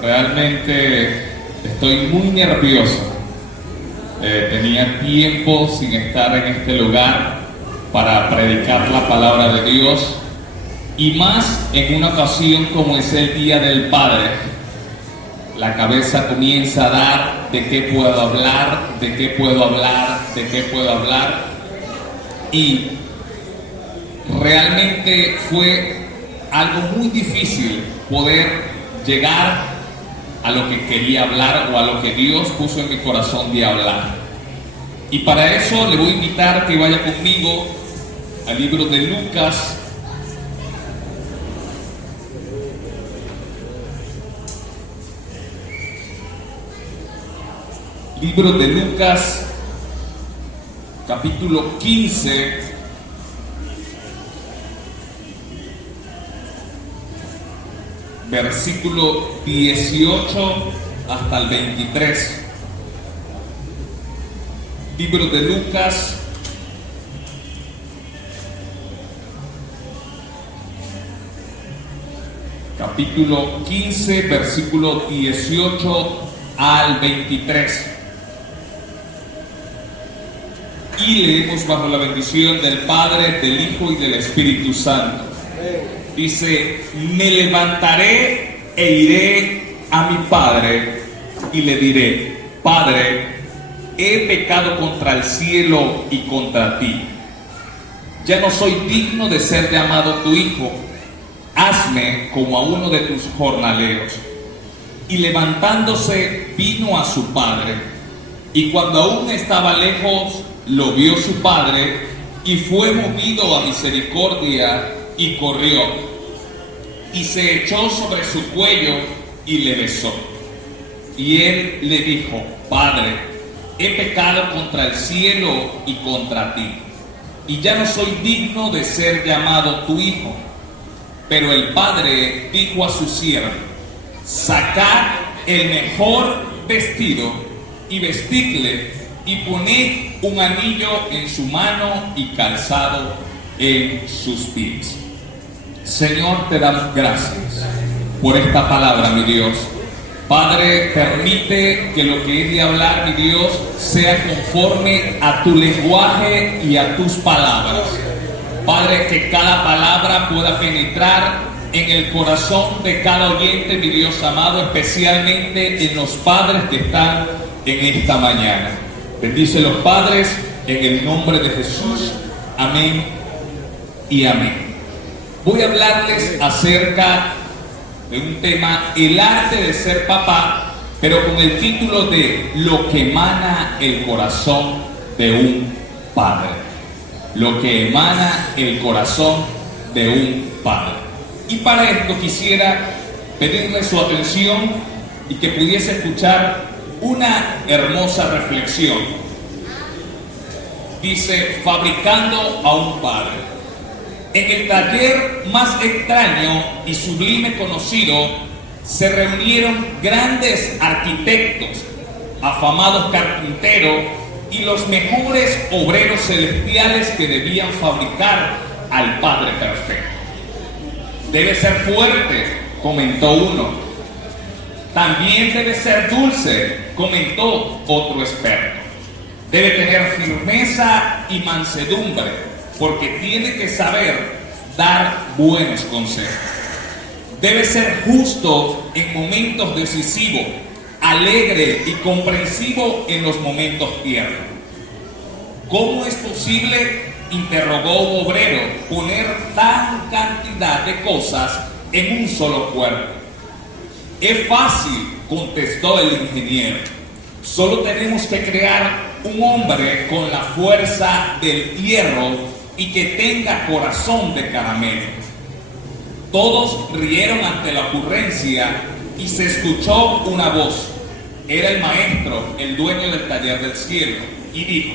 Realmente estoy muy nervioso. Tenía tiempo sin estar en este lugar para predicar la palabra de Dios, y más en una ocasión como es el Día del Padre. La cabeza comienza a dar de qué puedo hablar, de qué puedo hablar, de qué puedo hablar, y realmente fue algo muy difícil poder llegar a lo que quería hablar o a lo que Dios puso en mi corazón de hablar. Y para eso le voy a invitar que vaya conmigo al libro de Lucas, capítulo 15, versículo 18 hasta el 23. Libro de Lucas, capítulo 15, versículo 18 al 23. Y leemos bajo la bendición del Padre, del Hijo y del Espíritu Santo. Dice: me levantaré e iré a mi padre y le diré: Padre, he pecado contra el cielo y contra ti. Ya no soy digno de ser llamado tu hijo. Hazme como a uno de tus jornaleros. Y levantándose vino a su padre. Y cuando aún estaba lejos, lo vio su padre y fue movido a misericordia y corrió y se echó sobre su cuello y le besó. Y él le dijo: Padre, he pecado contra el cielo y contra ti, y ya no soy digno de ser llamado tu hijo. Pero el padre dijo a su siervo: sacad el mejor vestido y vestidle, y poned un anillo en su mano y calzado en sus pies. Señor, te damos gracias por esta palabra, mi Dios. Padre, permite que lo que he de hablar, mi Dios, sea conforme a tu lenguaje y a tus palabras. Padre, que cada palabra pueda penetrar en el corazón de cada oyente, mi Dios amado, especialmente en los padres que están en esta mañana. Bendice los padres en el nombre de Jesús. Amén y amén. Voy a hablarles acerca de un tema: el arte de ser papá, pero con el título de lo que emana el corazón de un padre. Lo que emana el corazón de un padre. Y para esto quisiera pedirle su atención y que pudiese escuchar una hermosa reflexión. Dice: fabricando a un padre. En el taller más extraño y sublime conocido se reunieron grandes arquitectos, afamados carpinteros y los mejores obreros celestiales que debían fabricar al Padre perfecto. Debe ser fuerte, comentó uno. También debe ser dulce, comentó otro experto. Debe tener firmeza y mansedumbre, porque tiene que saber dar buenos consejos. Debe ser justo en momentos decisivos, alegre y comprensivo en los momentos tiernos. ¿Cómo es posible, interrogó un obrero, poner tan cantidad de cosas en un solo cuerpo? Es fácil, contestó el ingeniero. Solo tenemos que crear un hombre con la fuerza del hierro y que tenga corazón de caramelo. Todos rieron ante la ocurrencia y se escuchó una voz. Era el maestro, el dueño del taller del cielo, y dijo: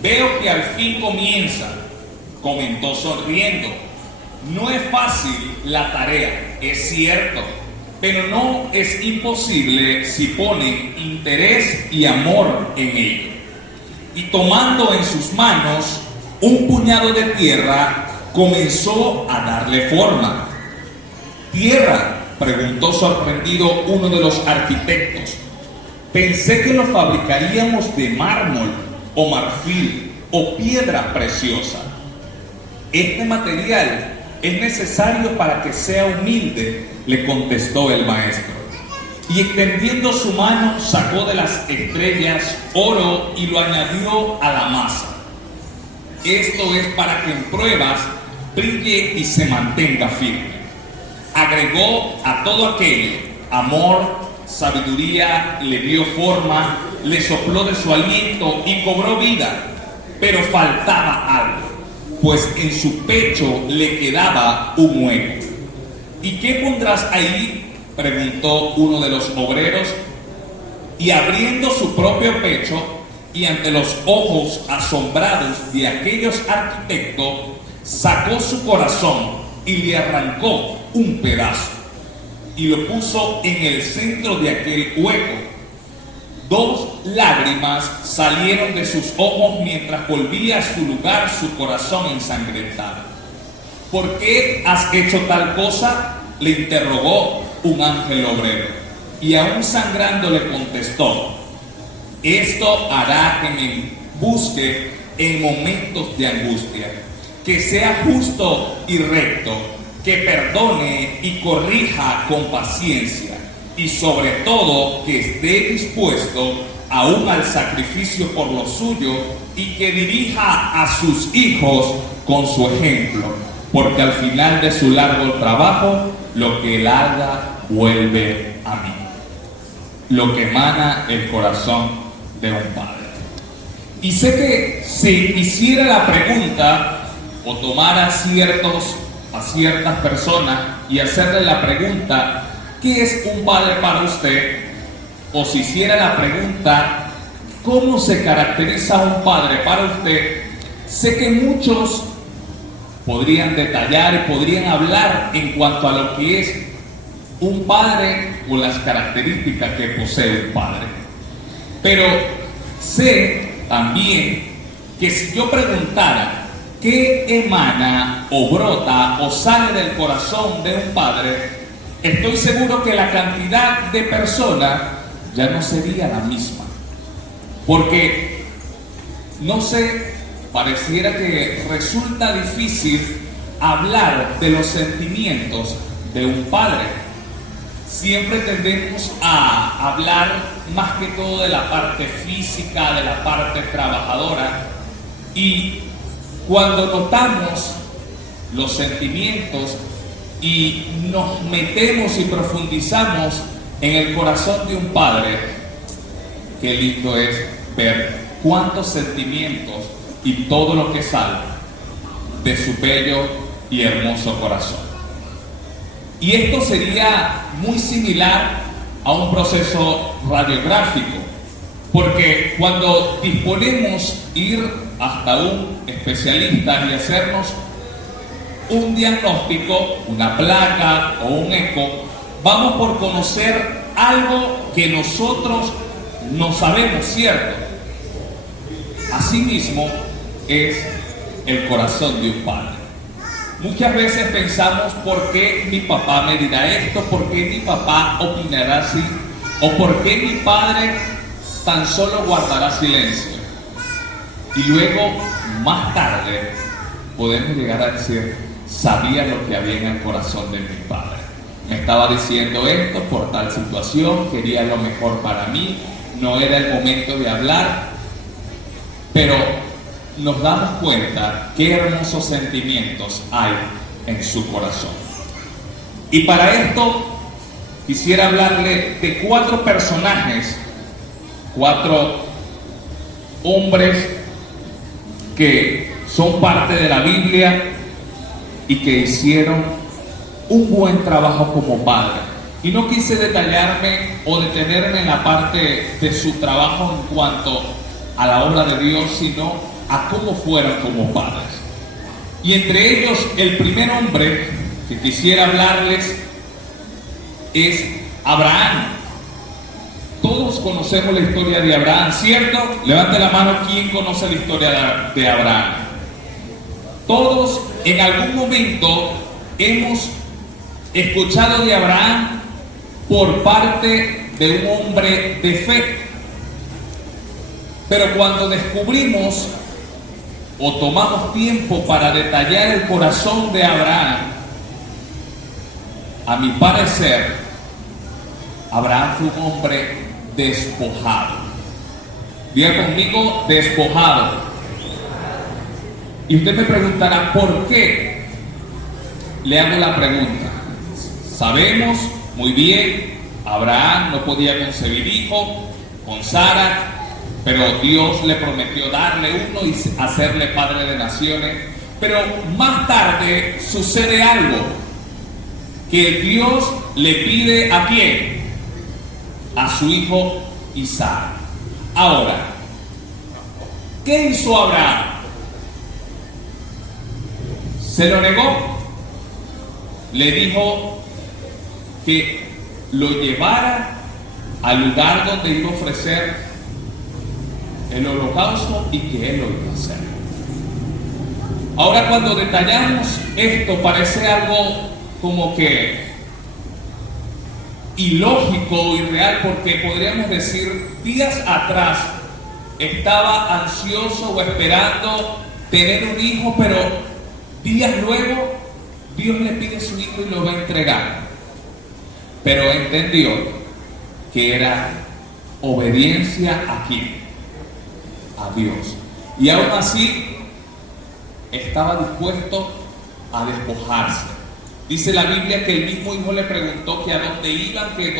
veo que al fin comienza. Comentó sonriendo: no es fácil la tarea, es cierto, pero no es imposible si ponen interés y amor en ello. Y tomando en sus manos un puñado de tierra, comenzó a darle forma. Tierra, preguntó sorprendido uno de los arquitectos. Pensé que lo fabricaríamos de mármol o marfil o piedra preciosa. Este material es necesario para que sea humilde, le contestó el maestro. Y extendiendo su mano sacó de las estrellas oro y lo añadió a la masa. Esto es para que en pruebas brille y se mantenga firme. Agregó a todo aquello amor, sabiduría, le dio forma, le sopló de su aliento y cobró vida. Pero faltaba algo, pues en su pecho le quedaba un hueco. ¿Y qué pondrás ahí?, preguntó uno de los obreros. Y abriendo su propio pecho y ante los ojos asombrados de aquellos arquitectos, sacó su corazón y le arrancó un pedazo y lo puso en el centro de aquel hueco. 2 lágrimas salieron de sus ojos mientras volvía a su lugar su corazón ensangrentado. ¿Por qué has hecho tal cosa?, le interrogó un ángel obrero. Y aún sangrando le contestó: esto hará que me busque en momentos de angustia, que sea justo y recto, que perdone y corrija con paciencia, y sobre todo que esté dispuesto aún al sacrificio por lo suyo y que dirija a sus hijos con su ejemplo, porque al final de su largo trabajo lo que él haga vuelve a mí. Lo que emana el corazón de un padre. Y sé que si hiciera la pregunta o tomara a ciertas personas y hacerle la pregunta: ¿qué es un padre para usted?, o si hiciera la pregunta: ¿cómo se caracteriza un padre para usted?, sé que muchos podrían detallar y podrían hablar en cuanto a lo que es un padre o las características que posee un padre. Pero sé también que si yo preguntara qué emana o brota o sale del corazón de un padre, estoy seguro que la cantidad de personas ya no sería la misma. Porque, no sé, pareciera que resulta difícil hablar de los sentimientos de un padre. Siempre tendemos a hablar más que todo de la parte física, de la parte trabajadora, y cuando notamos los sentimientos y nos metemos y profundizamos en el corazón de un padre, qué lindo es ver cuántos sentimientos y todo lo que sale de su bello y hermoso corazón. Y esto sería muy similar a un proceso radiográfico, porque cuando disponemos ir hasta un especialista y hacernos un diagnóstico, una placa o un eco, vamos por conocer algo que nosotros no sabemos, ¿cierto? Asimismo es el corazón de un padre. Muchas veces pensamos: ¿por qué mi papá me dirá esto? ¿Por qué mi papá opinará así? ¿O por qué mi padre tan solo guardará silencio? Y luego, más tarde, podemos llegar a decir: sabía lo que había en el corazón de mi padre. Me estaba diciendo esto por tal situación, quería lo mejor para mí, no era el momento de hablar, pero nos damos cuenta qué hermosos sentimientos hay en su corazón. Y para esto quisiera hablarle de 4 personajes, 4 hombres que son parte de la Biblia y que hicieron un buen trabajo como padre. Y no quise detallarme o detenerme en la parte de su trabajo en cuanto a la obra de Dios, sino a cómo fueron como padres. Y entre ellos, el primer hombre que quisiera hablarles es Abraham. Todos conocemos la historia de Abraham, ¿cierto? Levante la mano quien conoce la historia de Abraham. Todos en algún momento hemos escuchado de Abraham por parte de un hombre de fe. Pero cuando descubrimos o tomamos tiempo para detallar el corazón de Abraham, a mi parecer, Abraham fue un hombre despojado. Diga conmigo, despojado. Y usted me preguntará, ¿por qué? Le hago la pregunta. Sabemos muy bien, Abraham no podía concebir hijo con Sara, pero Dios le prometió darle uno y hacerle padre de naciones. Pero más tarde sucede algo, que Dios le pide ¿a quién? A su hijo Isaac. Ahora, ¿qué hizo Abraham? ¿Se lo negó? Le dijo que lo llevara al lugar donde iba a ofrecer el holocausto y que él lo iba a hacer. Ahora, cuando detallamos esto, parece algo como que ilógico, irreal, porque podríamos decir, días atrás estaba ansioso o esperando tener un hijo, pero días luego Dios le pide a su hijo y lo va a entregar. Pero entendió que era obediencia a quién, a Dios, y aún así estaba dispuesto a despojarse. Dice la Biblia que el mismo hijo le preguntó que a dónde iban, que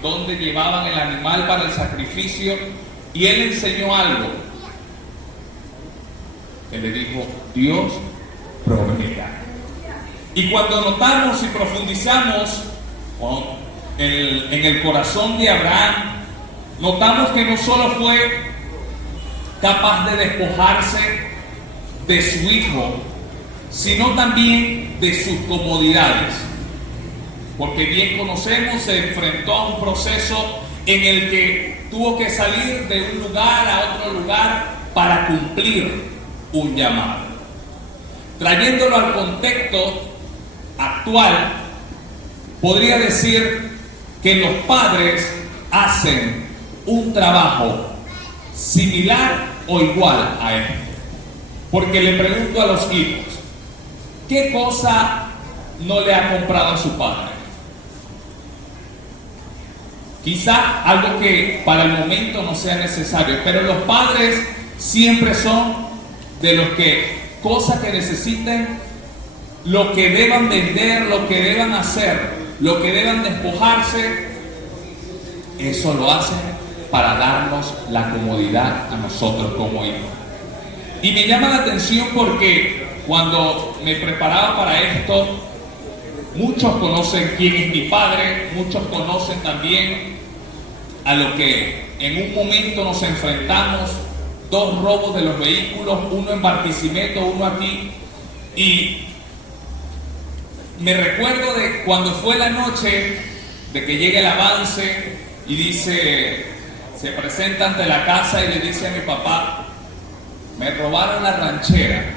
dónde llevaban el animal para el sacrificio, y él le enseñó algo. Él le dijo, Dios proveerá. Y cuando notamos y profundizamos en el corazón de Abraham, notamos que no solo fue capaz de despojarse de su hijo, sino también de sus comodidades. Porque bien conocemos, se enfrentó a un proceso en el que tuvo que salir de un lugar a otro lugar para cumplir un llamado. Trayéndolo al contexto actual, podría decir que los padres hacen un trabajo similar o igual a este. Porque le pregunto a los hijos, ¿qué cosa no le ha comprado a su padre? Quizá algo que para el momento no sea necesario, pero los padres siempre son de los que cosas que necesiten, lo que deban vender, lo que deban hacer, lo que deban despojarse, eso lo hacen para darnos la comodidad a nosotros como hijos. Y me llama la atención porque cuando me preparaba para esto, muchos conocen quién es mi padre, muchos conocen también a lo que en un momento nos enfrentamos, 2 robos de los vehículos, uno en Barquisimeto, uno aquí, y me recuerdo de cuando fue la noche de que llega el avance y dice, se presenta ante la casa y le dice a mi papá, me robaron la ranchera.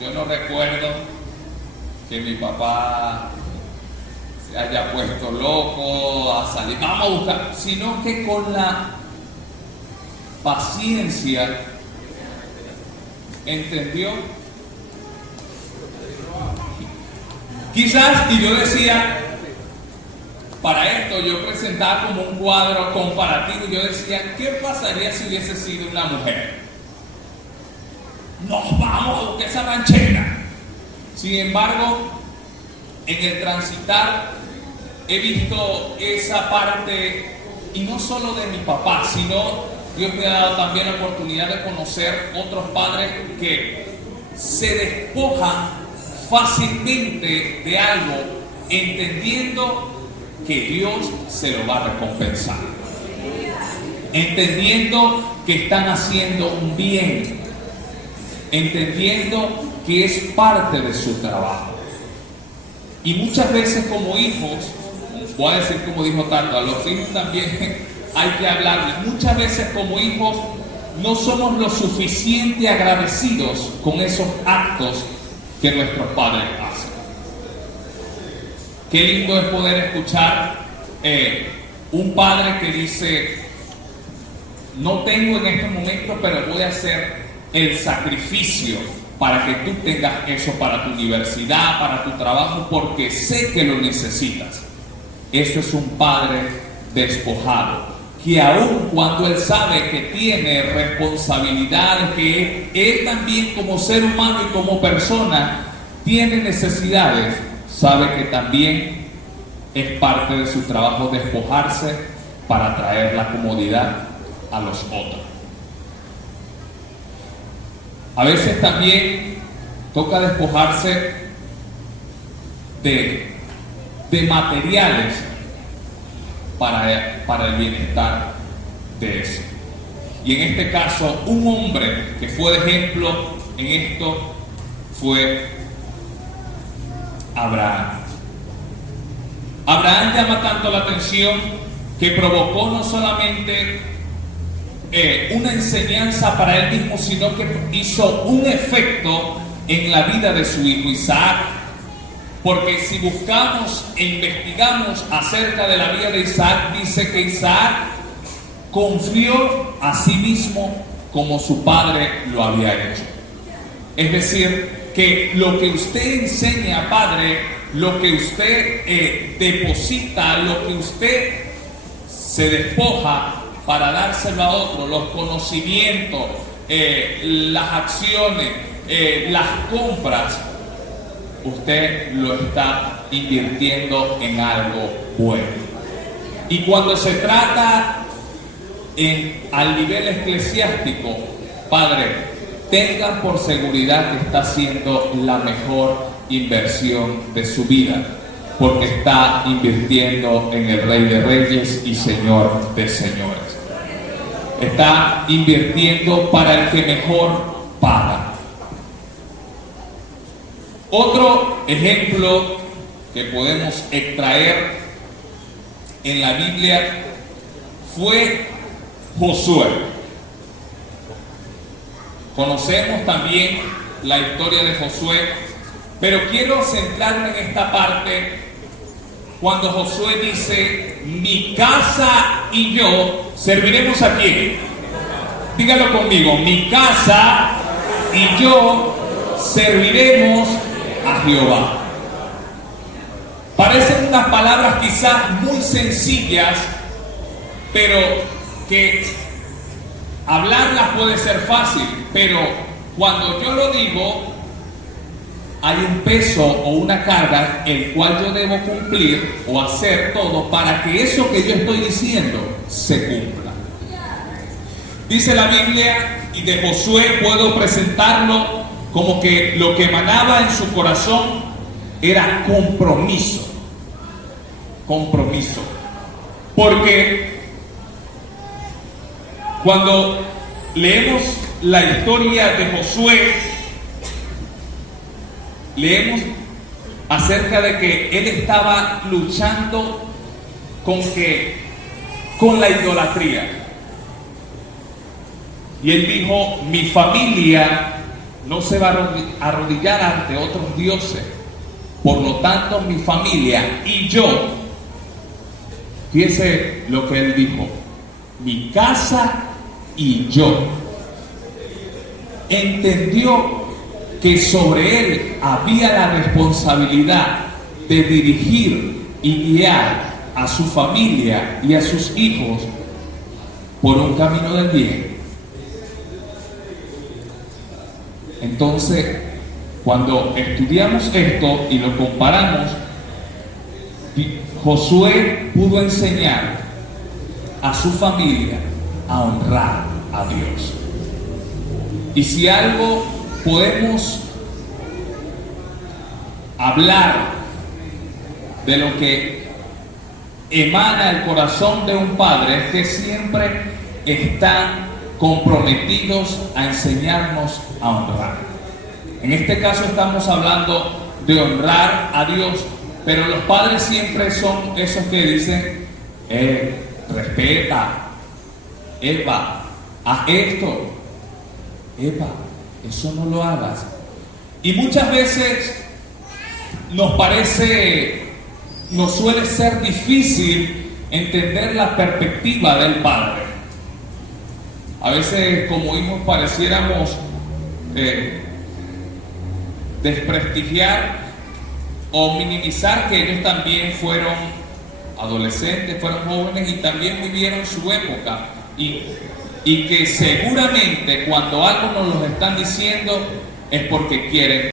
Yo no recuerdo que mi papá se haya puesto loco a salir, vamos a buscar, sino que con la paciencia entendió. Quizás, y yo decía, para esto yo presentaba como un cuadro comparativo, yo decía, ¿qué pasaría si hubiese sido una mujer? Nos vamos a buscar esa ranchera. Sin embargo, en el transitar he visto esa parte, y no solo de mi papá, sino Dios me ha dado también la oportunidad de conocer otros padres que se despojan fácilmente de algo, entendiendo que Dios se lo va a recompensar, entendiendo que están haciendo un bien, entendiendo que es parte de su trabajo. Y muchas veces como hijos, voy a decir como dijo Tato, a los hijos también hay que hablar, y muchas veces como hijos no somos lo suficiente agradecidos con esos actos que nuestros padres hacen. Qué lindo es poder escuchar un padre que dice: no tengo en este momento, pero voy a hacer el sacrificio para que tú tengas eso para tu universidad, para tu trabajo, porque sé que lo necesitas. Eso es un padre despojado, que aun cuando él sabe que tiene responsabilidades, que él también como ser humano y como persona tiene necesidades, sabe que también es parte de su trabajo despojarse para traer la comodidad a los otros. A veces también toca despojarse de materiales para el bienestar de eso. Y en este caso, un hombre que fue de ejemplo en esto fue Abraham. Abraham llama tanto la atención que provocó no solamente una enseñanza para él mismo, sino que hizo un efecto en la vida de su hijo Isaac. Porque si buscamos e investigamos acerca de la vida de Isaac, dice que Isaac confió a sí mismo como su padre lo había hecho. Es decir, que lo que usted enseña, padre, lo que usted deposita, lo que usted se despoja para dárselo a otro, los conocimientos, las acciones, las compras, usted lo está invirtiendo en algo bueno. Y cuando se trata al nivel eclesiástico, padre, tengan por seguridad que está haciendo la mejor inversión de su vida, porque está invirtiendo en el Rey de Reyes y Señor de Señores. Está invirtiendo para el que mejor paga. Otro ejemplo que podemos extraer en la Biblia fue Josué. Conocemos también la historia de Josué, pero quiero centrarme en esta parte cuando Josué dice: mi casa y yo serviremos a quién. Dígalo conmigo: mi casa y yo serviremos a Jehová. Parecen unas palabras quizás muy sencillas, pero que hablarlas puede ser fácil, pero cuando yo lo digo, hay un peso o una carga el cual yo debo cumplir o hacer todo para que eso que yo estoy diciendo se cumpla. Dice la Biblia, y de Josué puedo presentarlo como que lo que emanaba en su corazón era compromiso. Compromiso. Porque cuando leemos la historia de Josué, leemos acerca de que él estaba luchando con la idolatría. Y él dijo: mi familia no se va a arrodillar ante otros dioses, por lo tanto mi familia y yo, fíjese lo que él dijo: mi casa y yo. Entendió que sobre él había la responsabilidad de dirigir y guiar a su familia y a sus hijos por un camino del bien. Entonces, cuando estudiamos esto y lo comparamos, Josué pudo enseñar a su familia a honrar a Dios. Y si algo podemos hablar de lo que emana el corazón de un padre, es que siempre están comprometidos a enseñarnos a honrar. En este caso estamos hablando de honrar a Dios, pero los padres siempre son esos que dicen: respeta, epa, haz esto, epa, eso no lo hagas. Y muchas veces nos suele ser difícil entender la perspectiva del Padre. A veces como hijos pareciéramos desprestigiar o minimizar que ellos también fueron adolescentes, fueron jóvenes y también vivieron su época, y que seguramente cuando algo nos lo están diciendo es porque quieren